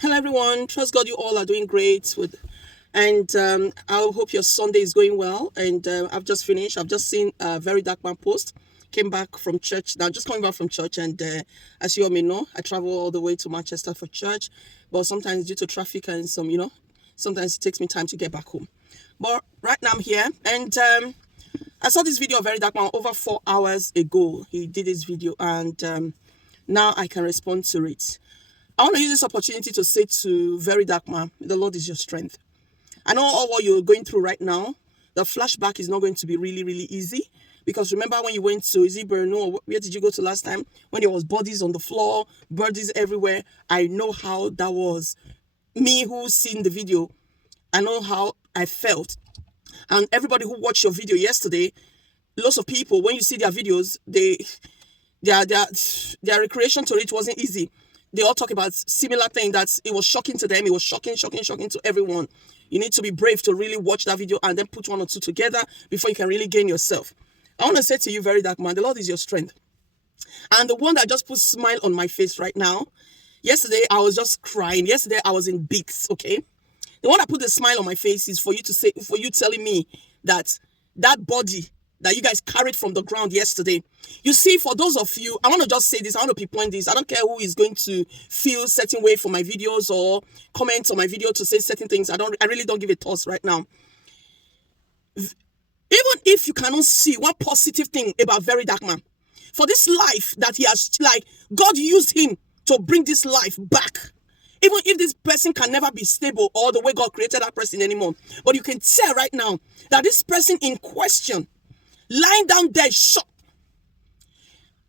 Hello, everyone. Trust God, you all are doing great. And I hope your Sunday is going well. And I've just finished. I've just seen a Verydarkblackman post. Came back from church. Now, just coming back from church. And as you all may know, I travel all the way to Manchester for church. But sometimes due to traffic and sometimes it takes me time to get back home. But right now I'm here. And I saw this video of Verydarkblackman over 4 hours ago. He did this video. And now I can respond to it. I want to use this opportunity to say to Verydarkblackman, the Lord is your strength. I know all what you're going through right now. The flashback is not going to be really, really easy. Because remember when you went to, is it Brno? Where did you go to last time? When there was bodies on the floor, bodies everywhere. I know how that was. Me who's seen the video, I know how I felt. And everybody who watched your video yesterday, lots of people, when you see their videos, their recreation to it wasn't easy. They all talk about similar thing, that it was shocking to them. It was shocking to everyone. You need to be brave to really watch that video and then put one or two together before you can really gain yourself. I want to say to you, Verydarkblackman, the Lord is your strength. And the one that just put smile on my face right now, yesterday I was just crying. Yesterday I was in bits, okay? The one that put the smile on my face is for you telling me that body that you guys carried from the ground yesterday. You see, for those of you, I want to just say this, I want to pinpoint this. I don't care who is going to feel certain way for my videos or comment on my video to say certain things. I really don't give a toss right now. Even if you cannot see one positive thing about Verydarkblackman, for this life that he has, like, God used him to bring this life back. Even if this person can never be stable or the way God created that person anymore. But you can tell right now that this person in question, lying down there, shot.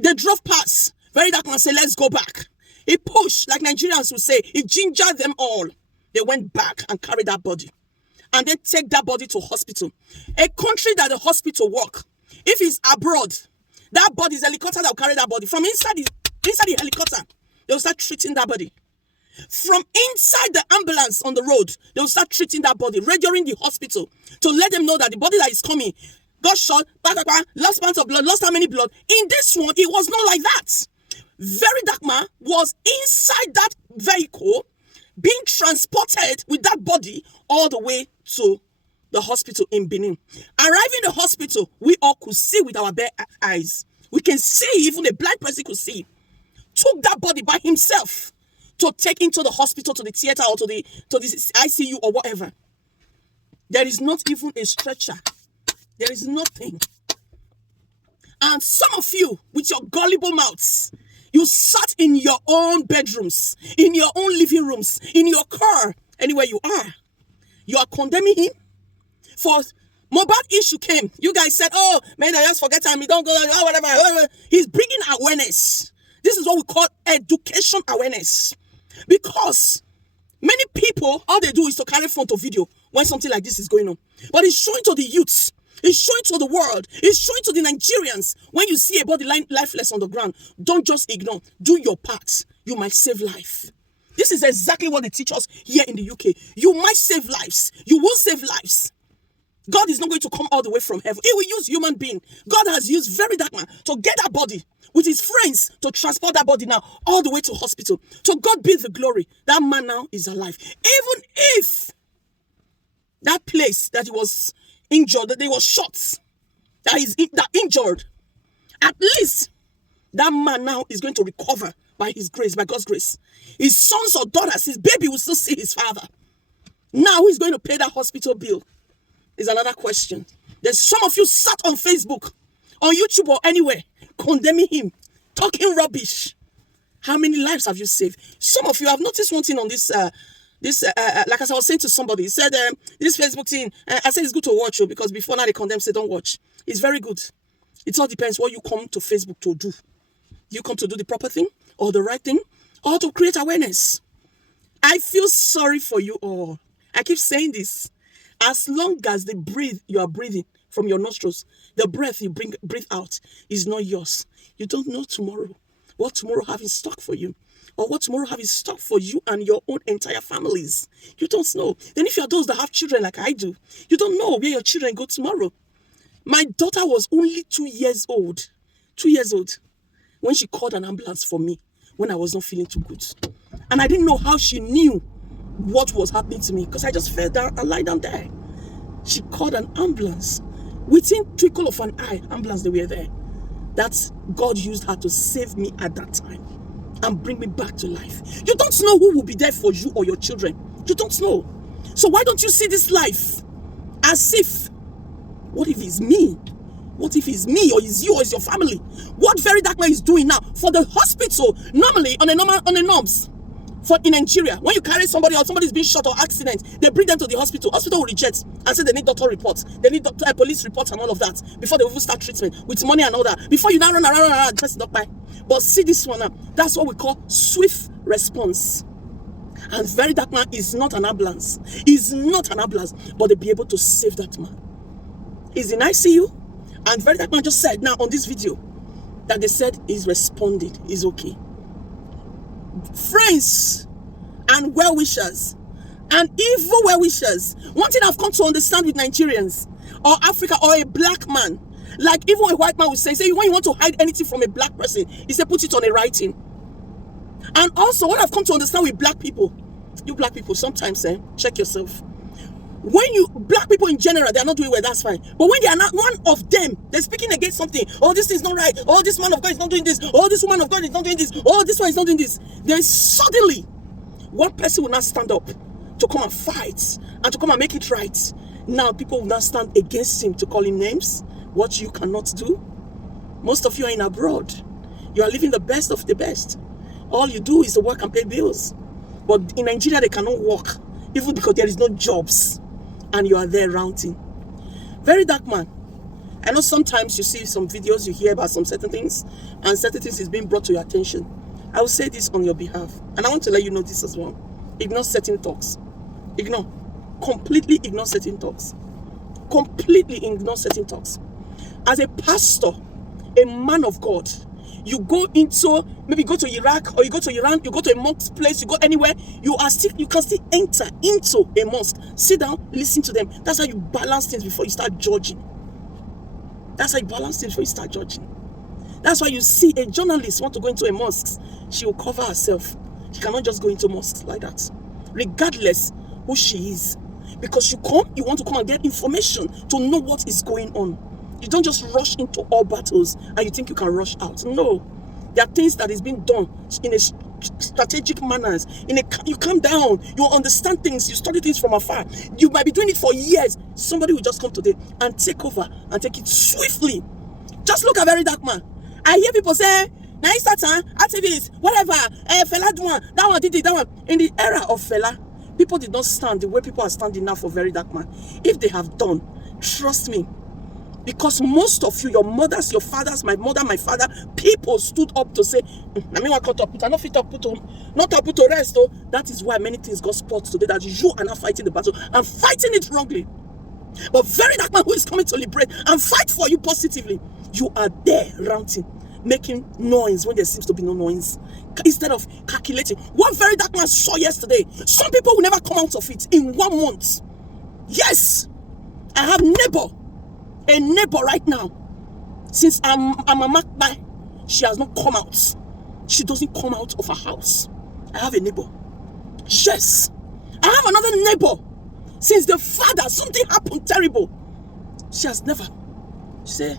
They drove past. Verydarkblackman said, let's go back. He pushed, like Nigerians would say, he gingered them all. They went back and carried that body. And then take that body to hospital. A country that the hospital work. If it's abroad, that body is a helicopter that will carry that body. From inside the helicopter, they will start treating that body. From inside the ambulance on the road, they will start treating that body, radioing the hospital to let them know that the body that is coming got shot, lost pounds of blood, lost how many blood. In this one, it was not like that. Verydarkblackman was inside that vehicle, being transported with that body all the way to the hospital in Benin. Arriving in the hospital, we all could see with our bare eyes. We can see, even a blind person could see. Took that body by himself to take into the hospital, to the theater, or to the ICU or whatever. There is not even a stretcher. There is nothing. And some of you, with your gullible mouths, you sat in your own bedrooms, in your own living rooms, in your car, anywhere you are. You are condemning him. For mobile issue came. You guys said, oh, man, I just forget him. Don't go, whatever. He's bringing awareness. This is what we call education awareness. Because many people, all they do is to carry front of video when something like this is going on. But it's showing to the youths. It's showing to the world. It's showing to the Nigerians. When you see a body lying lifeless on the ground, don't just ignore. Do your part. You might save life. This is exactly what they teach us here in the UK. You might save lives. You will save lives. God is not going to come all the way from heaven. He will use human being. God has used Verydarkblackman to get that body with his friends to transport that body now all the way to hospital. To God be the glory. That man now is alive. Even if that place that he was injured, that they were shot, that injured, at least that man now is going to recover by his grace, by God's grace. His sons or daughters, his baby will still see his father. Now who is going to pay that hospital bill is another question. There's some of you sat on Facebook, on YouTube or anywhere, condemning him, talking rubbish. How many lives have you saved? Some of you have noticed one thing on this like as I was saying to somebody, he said, this Facebook thing, I said it's good to watch you, because before now they condemn, say don't watch. It's very good. It all depends what you come to Facebook to do. You come to do the proper thing, or the right thing, or to create awareness. I feel sorry for you all. I keep saying this. As long as the breath you are breathing from your nostrils, the breath you breathe out is not yours. You don't know tomorrow, what tomorrow have in stock for you. Or what tomorrow have in stock for you and your own entire families. You don't know. Then if you are those that have children like I do, you don't know where your children go tomorrow. My daughter was only 2 years old. 2 years old. When she called an ambulance for me when I was not feeling too good. And I didn't know how she knew what was happening to me, because I just fell down and lie down there. She called an ambulance. Within twinkle of an eye, ambulance, they were there. That God used her to save me at that time and bring me back to life. You don't know who will be there for you or your children. You don't know. So why don't you see this life as if, what if it's me? What if it's me, or it's you, or it's your family? What Verydarkblackman is doing now for the hospital, normally on a norms, for in Nigeria, when you carry somebody or somebody's been shot or accident, they bring them to the hospital. Hospital will reject and say they need doctor reports, they need police reports and all of that before they even start treatment with money and all that. Before you now run around, the person don't buy. But see this one now, that's what we call swift response. And Verydarkblackman is not an ambulance. He's not an ambulance, but they'll be able to save that man. He's in ICU, and Verydarkblackman just said now on this video that they said he's responded, he's okay. Friends and well-wishers and evil well-wishers, one thing I've come to understand with Nigerians or Africa or a black man, like even a white man would say when you want to hide anything from a black person, he said put it on a writing. And also what I've come to understand with black people, you black people sometimes check yourself. When you, black people in general, they are not doing well, that's fine. But when they are not, one of them, they're speaking against something. Oh, this is not right. Oh, this man of God is not doing this. Oh, this woman of God is not doing this. Oh, this one is not doing this. Then suddenly, one person will not stand up to come and fight and to come and make it right. Now, people will not stand against him to call him names. What you cannot do. Most of you are in abroad. You are living the best of the best. All you do is to work and pay bills. But in Nigeria, they cannot work, even because there is no jobs. And you are there ranting. Verydarkblackman, I know sometimes you see some videos, you hear about some certain things, and certain things is being brought to your attention. I will say this on your behalf, and I want to let you know this as well. Ignore certain talks. Ignore. Completely ignore certain talks. Completely ignore certain talks. As a pastor, a man of God, you go into, maybe go to Iraq or you go to Iran, you go to a mosque place, you go anywhere, you can still enter into a mosque, sit down, listen to them. That's how you balance things before you start judging. That's how you balance things before you start judging. That's why you see a journalist want to go into a mosque, she will cover herself. She cannot just go into mosques like that, regardless who she is. Because you want to come and get information to know what is going on. You don't just rush into all battles and you think you can rush out. No. There are things that is being done in a strategic manners. You calm down. You understand things. You study things from afar. You might be doing it for years. Somebody will just come today and take over and take it swiftly. Just look at Verydarkblackman. I hear people say, now it's that time, activists, whatever, Fela do one, that one did it, that one. In the era of Fela, people did not stand the way people are standing now for Verydarkblackman. If they have done, trust me, because most of you, your mothers, your fathers, my mother, my father, people stood up to say, I mean, what cut up, put not fit up, put on, not up, put to rest. Oh, that is why many things got spoiled today, that you are not fighting the battle and fighting it wrongly. But Verydarkblackman, who is coming to liberate and fight for you positively, you are there ranting, making noise when there seems to be no noise, instead of calculating. What Verydarkblackman saw yesterday, some people will never come out of it in 1 month. Yes, I have a neighbor right now, since I'm a magpie, she has not come out. She doesn't come out of her house. I have a neighbor. Yes, I have another neighbor. Since the father, something happened terrible. She has never. She said,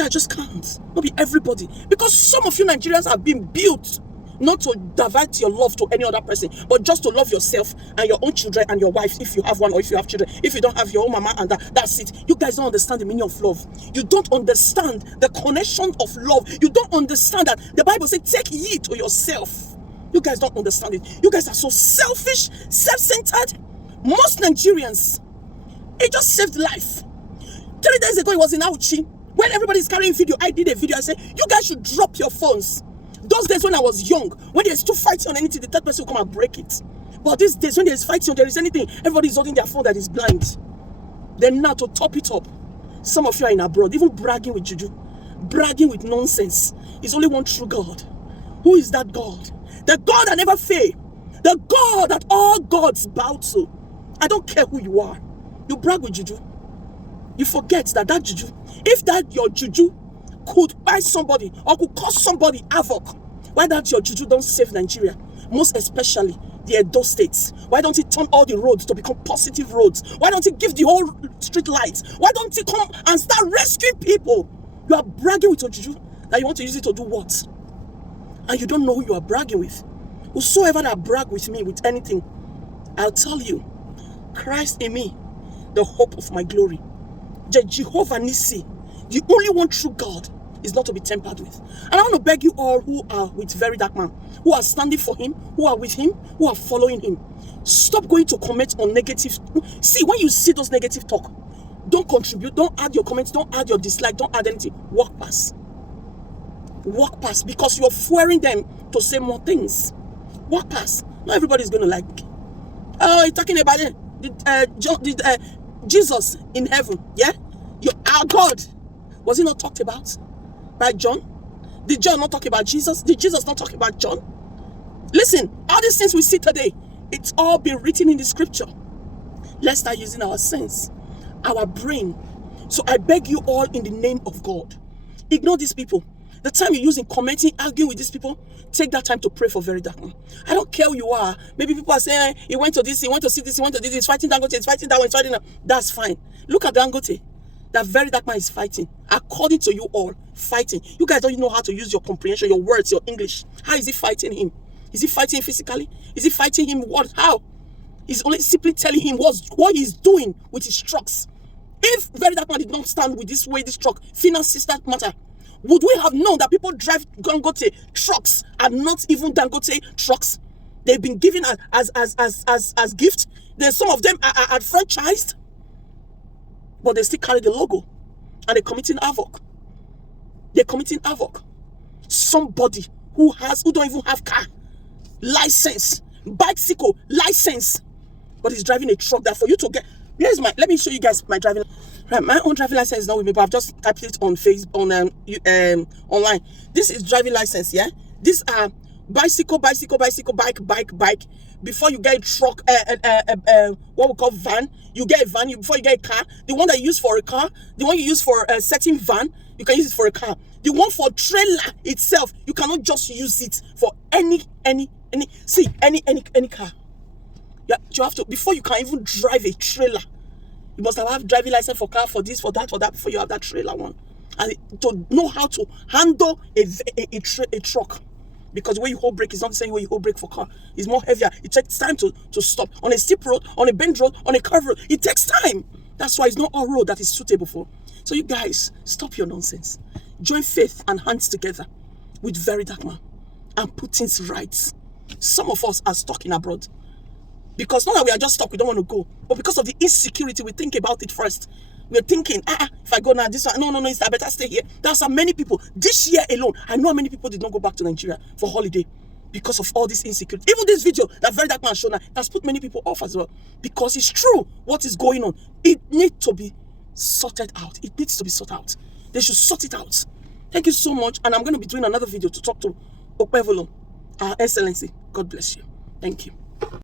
I just can't. Not be everybody. Because some of you Nigerians have been built not to divert your love to any other person, but just to love yourself and your own children and your wife, if you have one, or if you have children. If you don't have your own mama, and that's it. You guys don't understand the meaning of love. You don't understand the connection of love. You don't understand that the Bible says, take heed to yourself. You guys don't understand it. You guys are so selfish, self-centered. Most Nigerians, it just saved life. 3 days ago, it was in Auchi. When everybody's carrying video, I did a video. I said, you guys should drop your phones. Those days when I was young, when there's two fighting on anything, the third person will come and break it. But these days, when there's fighting on there is anything, everybody's holding their phone that is blind. Then now, to top it up, some of you are in abroad, even bragging with juju, bragging with nonsense. It's only one true God. Who is that God? The God that never fails. The God that all gods bow to. I don't care who you are. You brag with juju. You forget that juju, if that your juju could buy somebody or could cause somebody havoc, why that your juju don't save Nigeria? most especially the Edo states? Why don't he turn all the roads to become positive roads? Why don't he give the whole street lights? Why don't he come and start rescuing people? You are bragging with your juju that you want to use it to do what? And you don't know who you are bragging with. Whosoever that brag with me with anything, I'll tell you, Christ in me, the hope of my glory, the Jehovah Nissi, the only one true God, is not to be tempered with. And I want to beg you all who are with Verydarkman, who are standing for him, who are with him, who are following him, stop going to comment on negative. See, when you see those negative talk, don't contribute, don't add your comments, don't add your dislike, don't add anything. Walk past. Walk past, because you're fueling them to say more things. Walk past. Not everybody's going to like. Oh, you're talking about it. Jesus in heaven, yeah? Our God. Was he not talked about by John? Did John not talk about Jesus? Did Jesus not talk about John? Listen, all these things we see today, it's all been written in the scripture. Let's start using our sense, our brain. So I beg you all in the name of God, ignore these people. The time you use in commenting, arguing with these people, take that time to pray for Verydarkman. I don't care who you are. Maybe people are saying, he went to this, he went to see this, he went to this, he's fighting Dangote, he's fighting that one, he's fighting that. That's fine. Look at Dangote. That Verydarkman is fighting. According to you all, fighting. You guys don't even know how to use your comprehension, your words, your English. How is he fighting him? Is he fighting physically? Is he fighting him what? How? He's only simply telling him what he's doing with his trucks. If Verydarkman did not stand with this way, this truck, finance sister matter, would we have known that people drive Dangote trucks and not even Dangote trucks? They've been given as gift. There's some of them are franchised, but they still carry the logo, and they're committing havoc. They're committing havoc. Somebody who don't even have car license, bicycle license, but he's driving a truck that for you to get. Let me show you guys my driving. Right, my own driving license is not with me, but I've just typed it on Facebook, online. This is driving license, yeah. These are bicycle, bike. Before you get a truck, what we call van, you get a van. Before you get a car, the one that you use for a car, the one you use for a setting van, you can use it for a car. The one for trailer itself, you cannot just use it for any car. Yeah, you have to, before you can even drive a trailer, you must have driving license for car, for this, for that, before you have that trailer one. And to know how to handle a truck. Because the way you hold brake is not the same way you hold brake for car. It's more heavier. It takes time to stop. On a steep road, on a bend road, on a curve road, it takes time. That's why it's not all road that is suitable for. So you guys, stop your nonsense. Join faith and hands together with Verydarkman and put things right. Some of us are stuck in abroad. Because not that we are just stuck, we don't want to go. But because of the insecurity, we think about it first. We're thinking, if I go now, this one, no, I better stay here. There's so many people. This year alone, I know how many people did not go back to Nigeria for holiday because of all this insecurity. Even this video that Verydarkman has shown, has put many people off as well. Because it's true what is going on. It needs to be sorted out. It needs to be sorted out. They should sort it out. Thank you so much. And I'm going to be doing another video to talk to Okpevolo, Excellency. God bless you. Thank you.